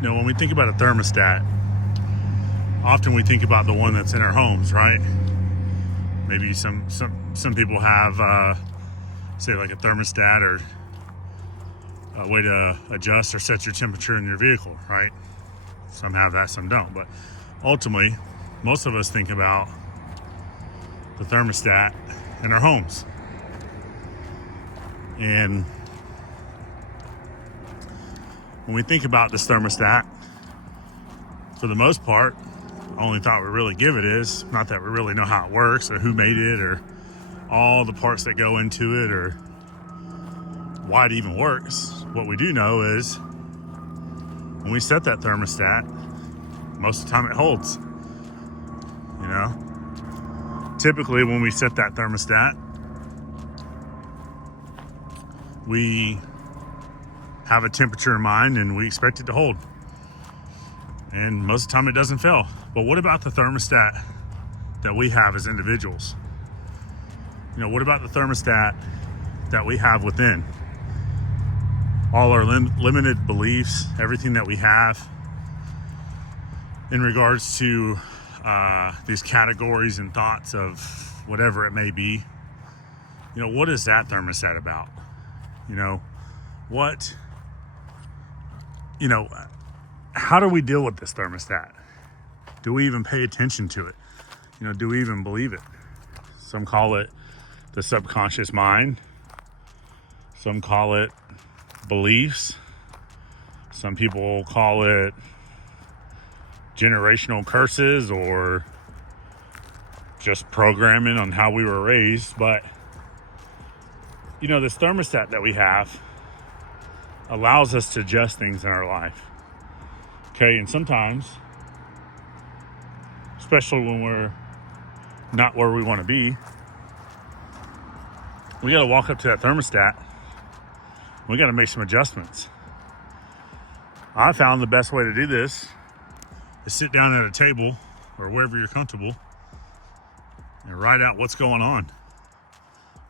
When we think about a thermostat, often we think about the one that's in our homes, right? Maybe some people have, say, like a thermostat or a way to adjust or set your temperature in your vehicle, right? Some have that, some don't. But ultimately, most of us think about the thermostat in our homes. And when we think about this thermostat, for the most part, the only thought we really give it is not that we really know how it works or who made it or all the parts that go into it or why it even works. What we do know is when we set that thermostat, most of the time it holds. Typically when we set that thermostat, we have a temperature in mind and we expect it to hold. And most of the time it doesn't fail. But what about the thermostat that we have as individuals? What about the thermostat that we have within? All our limited beliefs, everything that we have in regards to these categories and thoughts of whatever it may be. What is that thermostat about? How do we deal with this thermostat? Do we even pay attention to it? Do we even believe it? Some call it the subconscious mind. Some call it beliefs. Some people call it generational curses or just programming on how we were raised. But, this thermostat that we have allows us to adjust things in our life. Okay, and sometimes, especially when we're not where we want to be, we got to walk up to that thermostat. We got to make some adjustments. I found the best way to do this is sit down at a table or wherever you're comfortable and write out what's going on.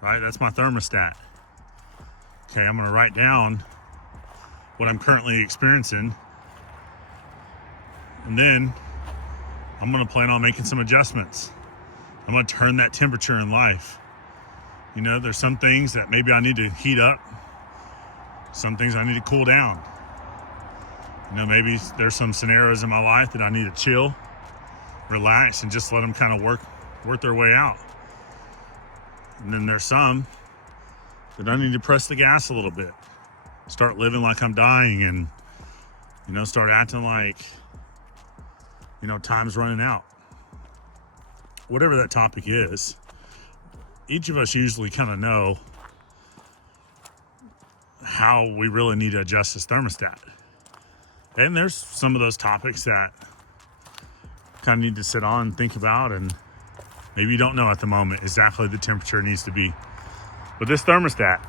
Right? That's my thermostat. Okay, I'm going to write down what I'm currently experiencing. And then I'm going to plan on making some adjustments. I'm going to turn that temperature in life. There's some things that maybe I need to heat up. Some things I need to cool down. Maybe there's some scenarios in my life that I need to chill, relax, and just let them kind of work their way out. And then there's some that I need to press the gas a little bit. Start living like I'm dying and, start acting like, time's running out. Whatever that topic is, each of us usually kind of know how we really need to adjust this thermostat. And there's some of those topics that kind of need to sit on and think about, and maybe you don't know at the moment exactly the temperature it needs to be. But this thermostat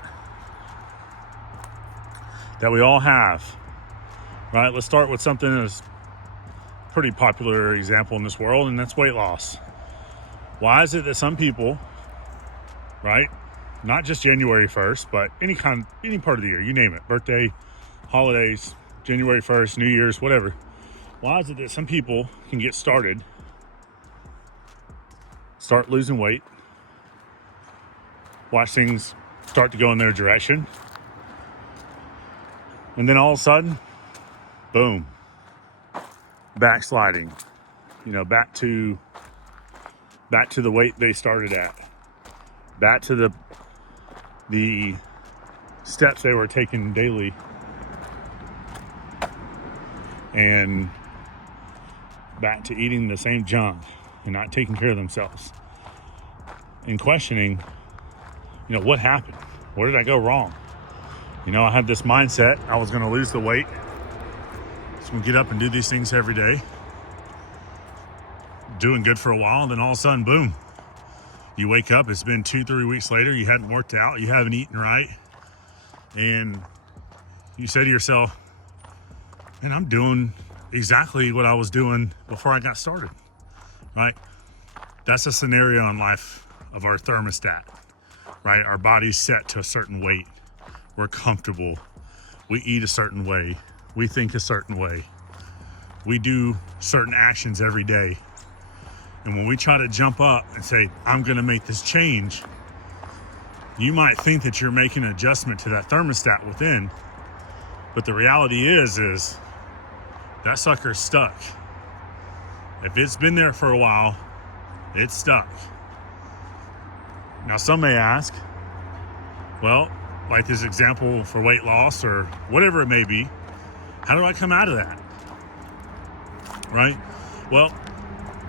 that we all have, right? Let's start with something that's a pretty popular example in this world, and that's weight loss. Why is it that some people, right, not just January 1st, but any part of the year, you name it, birthday, holidays, January 1st, New Year's, whatever. Why is it that some people can get started, start losing weight, watch things start to go in their direction, and then all of a sudden, boom, backsliding, back to the weight they started at, back to the steps they were taking daily, and back to eating the same junk and not taking care of themselves and questioning, what happened? Where did I go wrong? I had this mindset I was going to lose the weight. So I'm going to get up and do these things every day, doing good for a while, and then all of a sudden, boom, you wake up, it's been 2-3 weeks later, you hadn't worked out, you haven't eaten right, and you say to yourself, man, I'm doing exactly what I was doing before I got started, right? That's a scenario in life of our thermostat, right? Our body's set to a certain weight. We're comfortable. We eat a certain way. We think a certain way. we do certain actions every day. And when we try to jump up and say, I'm going to make this change, you might think that you're making an adjustment to that thermostat within. But the reality is that sucker's stuck. If it's been there for a while, it's stuck. Now, some may ask, well, like this example for weight loss or whatever it may be, how do I come out of that? Right? Well,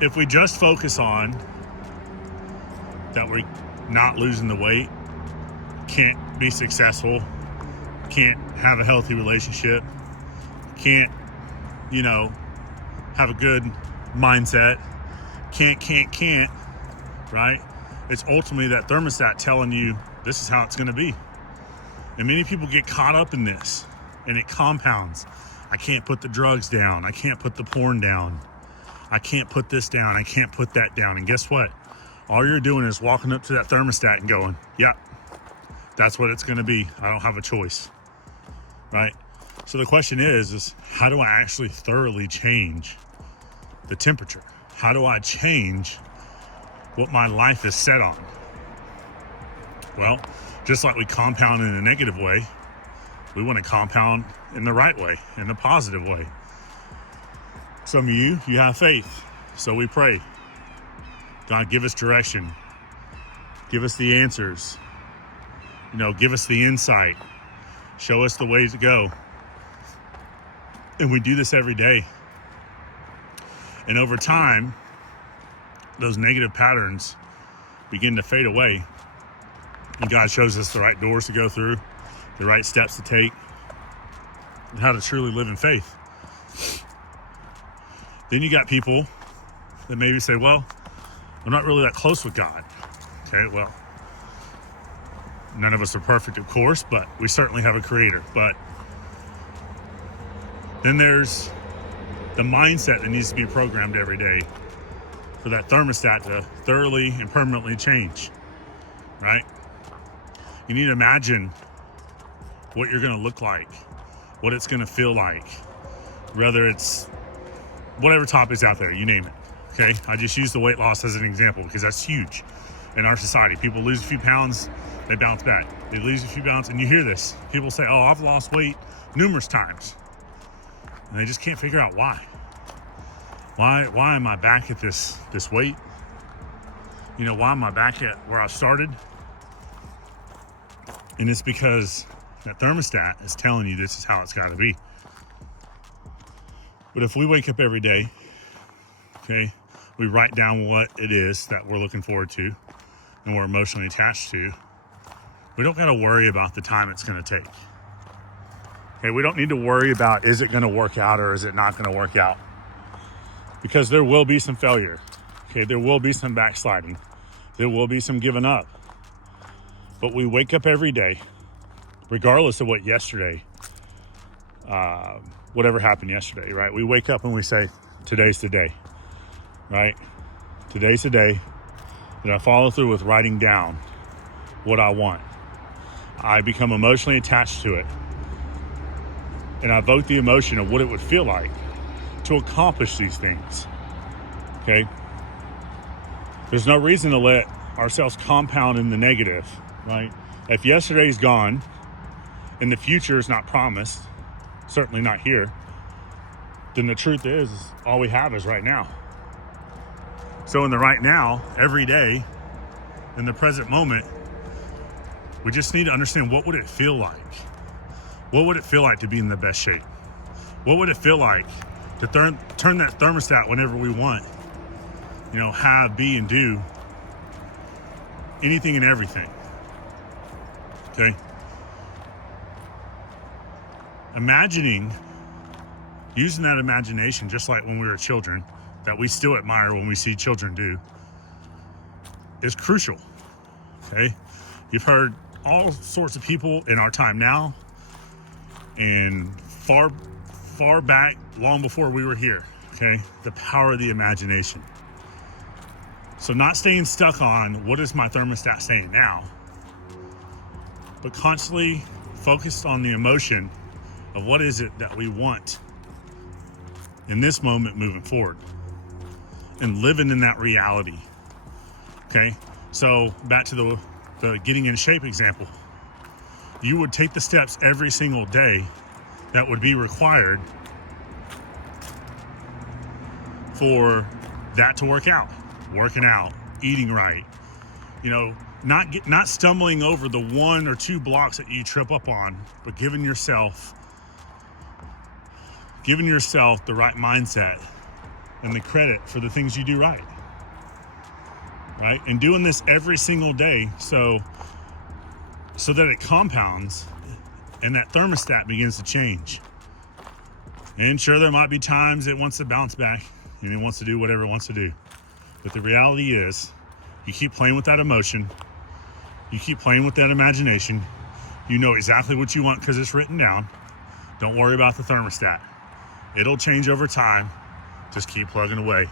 if we just focus on that we're not losing the weight, can't be successful, can't have a healthy relationship, can't, have a good mindset, can't, right? It's ultimately that thermostat telling you this is how it's going to be. And many people get caught up in this, and it compounds. I can't put the drugs down. I can't put the porn down. I can't put this down. I can't put that down. And guess what? All you're doing is walking up to that thermostat and going, yep, that's what it's going to be. I don't have a choice, right? So the question is how do I actually thoroughly change the temperature? How do I change what my life is set on? Well, just like we compound in a negative way, we want to compound in the right way, in the positive way. Some of you have faith, so we pray. God, give us direction. Give us the answers. Give us the insight. Show us the ways to go. And we do this every day. And over time, those negative patterns begin to fade away. And God shows us the right doors to go through, the right steps to take, and how to truly live in faith. Then you got people that maybe say, well, I'm not really that close with God. Okay, well, none of us are perfect, of course, but we certainly have a creator. But then there's the mindset that needs to be programmed every day for that thermostat to thoroughly and permanently change, right? You need to imagine what you're going to look like, what it's going to feel like, whether it's whatever topic's out there, you name it, okay? I just use the weight loss as an example because that's huge in our society. People lose a few pounds, they bounce back. They lose a few pounds, and you hear this. People say, oh, I've lost weight numerous times. And they just can't figure out why. Why am I back at this weight? Why am I back at where I started? And it's because that thermostat is telling you this is how it's got to be. But if we wake up every day, okay, we write down what it is that we're looking forward to and we're emotionally attached to, we don't got to worry about the time it's going to take. Okay, we don't need to worry about, is it going to work out or is it not going to work out? Because there will be some failure. Okay, there will be some backsliding. There will be some giving up. But we wake up every day, regardless of what whatever happened yesterday, right? We wake up and we say, today's the day, right? Today's the day that I follow through with writing down what I want. I become emotionally attached to it. And I vote the emotion of what it would feel like to accomplish these things, okay? There's no reason to let ourselves compound in the negative, right? If yesterday's gone and the future is not promised, certainly not here, then the truth is all we have is right now. So in the right now, every day, in the present moment, we just need to understand, what would it feel like? What would it feel like to be in the best shape? What would it feel like to turn that thermostat whenever we want? Have, be, and do anything and everything. Okay? Using that imagination, just like when we were children, that we still admire when we see children do, is crucial. Okay? You've heard all sorts of people in our time now and far back, long before we were here, okay? The power of the imagination. So not staying stuck on what is my thermostat saying now, but constantly focused on the emotion of what is it that we want in this moment moving forward and living in that reality. Okay, so back to the getting in shape example. You would take the steps every single day that would be required for that to work out. Working out, eating right, not stumbling over the 1 or 2 blocks that you trip up on, but giving yourself the right mindset and the credit for the things you do right? And doing this every single day so that it compounds and that thermostat begins to change. And sure, there might be times it wants to bounce back and it wants to do whatever it wants to do. But the reality is, you keep playing with that emotion, you keep playing with that imagination, you know exactly what you want because it's written down. Don't worry about the thermostat. It'll change over time. Just keep plugging away.